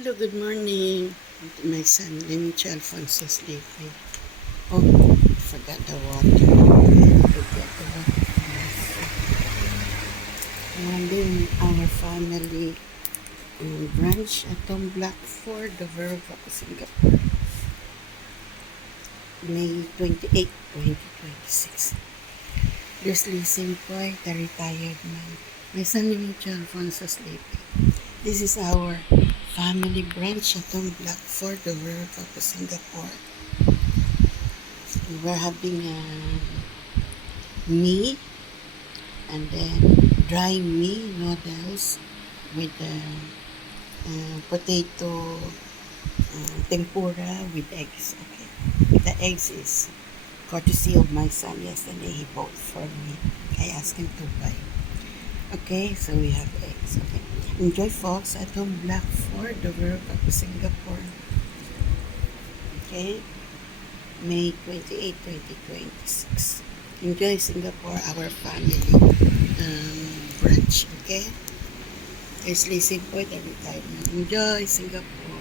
Hello, good morning. My son, Limich Alfonso, sleeping. Oh, forgot the water. Forgot the water. Having our family brunch at Tom Blackford, the Verve of Singapore, May 28, 2026. There's Lising Poy, the retired man. My son, Limich Alfonso, sleeping. This is our family brunch at Tom Blackford, the Verve of Singapore. We're having mee and then dry mee noodles with potato tempura with eggs. Okay, the eggs is courtesy of my son. Yesterday he bought for me. I asked him to buy. Okay, so we have eggs. Okay, enjoy, folks, at home. Blackford, the Verve of Singapore. Okay, May 28, 2026. Enjoy Singapore, our family brunch. Okay, there's Lising Poy, the retirement. Enjoy Singapore.